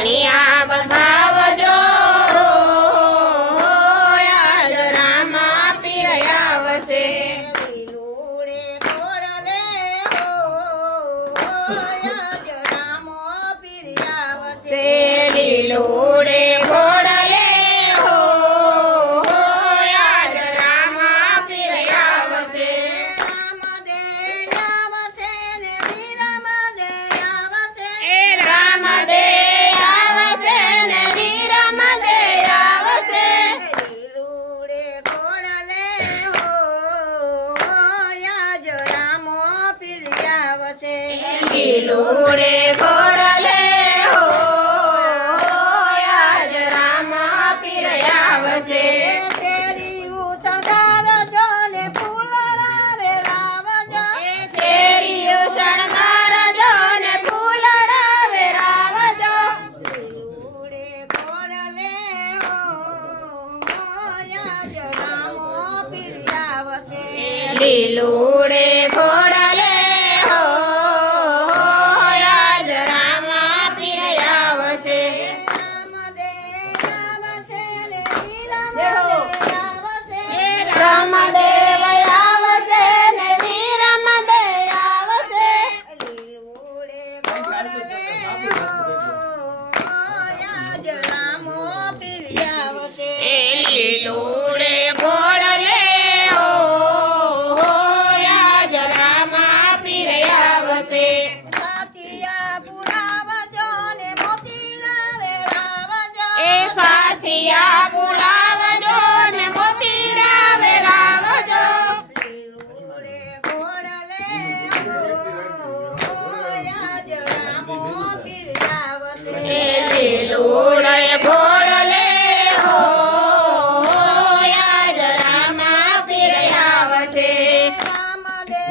ધણિયા બંધાવજો આજ રામા પીર આવશે લીલુડે ઘોડલે આજ રામો પીર આવશે લીલુડે ઘોડલે આજ રામા પીર આવશે રામદે આવશે ને વીરમદે આવશે એ રામદે આવશે ને વીરમદે આવશે લીલુડે ઘોડલે આજ રામો પીર આવશે લીલુડે ઘોડલે આજ રામા પીર આવશે શેરીયું શણગારજો ને ફૂલડા વેરાવજો શેરીઓ શણગારજો ને ફૂલડા વેરાવજો લીલુડે ઘોડલે આજ રામો પીર આવશે લીલુડે ઘોડલે આજ રામા પીર આવશે રામદે આવશે ને વીરમદે આવશે રામદેવ આવશે ને વીરમદે આવશે લીલુડે ઘોડલે આજ રામો પીર આવશે લીલુડે ઘોડલે આજ રામા પીર આવશે સાથિયા પુરાવજો ને મોતીલા વેરાવજો એ સાથિયા પુરાવજો ને મોતીડા વેરાવજો લીલુડે ઘોડલે આજ રામો પીર આવશે લીલુડે ઘોડલે આજ રામા પીર આવશે રામદે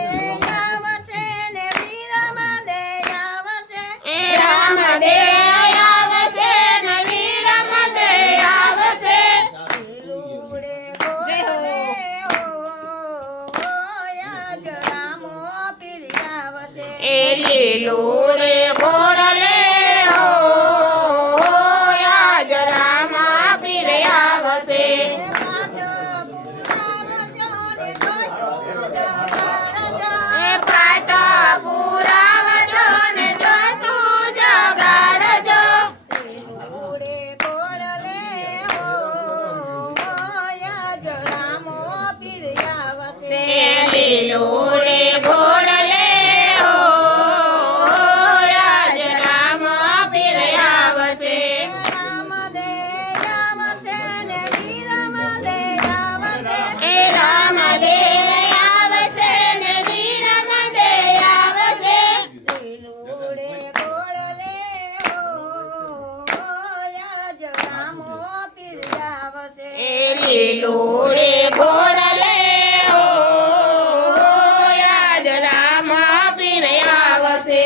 આવશે ને વીરમદે આવશે રામદે આવશે ને વીરમદે આવશે લીલુડે ઘોડલે આજ રામો પીર આવશે લીલુડે ઘોડલે આજ રામા પીર આવશે પાટ પુરાવજો ને જોતું જગાડજો લીલુડે ઘોડલે આજ રામા પીર આવશે રામદે આવશે ને વીરમદે આવશે લીલુડે ઘોડલે આજ રામા પીર આવશે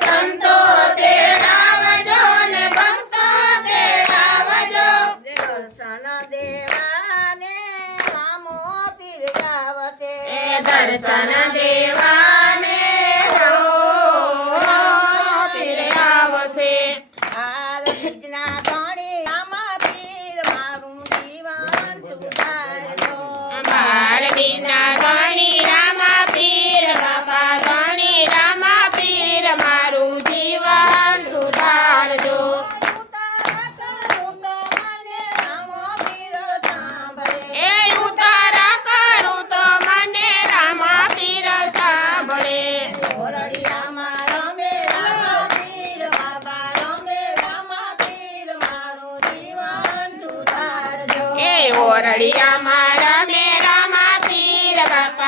સંતો તેડાવજો ને ભક્તો તેડાવજો દર્શન દેવાને રામો પીર આવશે દર્શન દેવાને પીર આવશે આરતીના ધણી રામા પીર મારું જીવન સુધારજો બાર દિના ધણી રામા પીર બાપા ધણી રામા પીર મારું જીવન સુધારજો એ ઉતારા કરું તો મને રામા પીર સાંભળે ઓરડિયામાં રમે રામા પીર બાબા રમે રામા પીર મારું જીવન સુધારજો એ ઓરડિયા મારા મે રામા પીર બાપા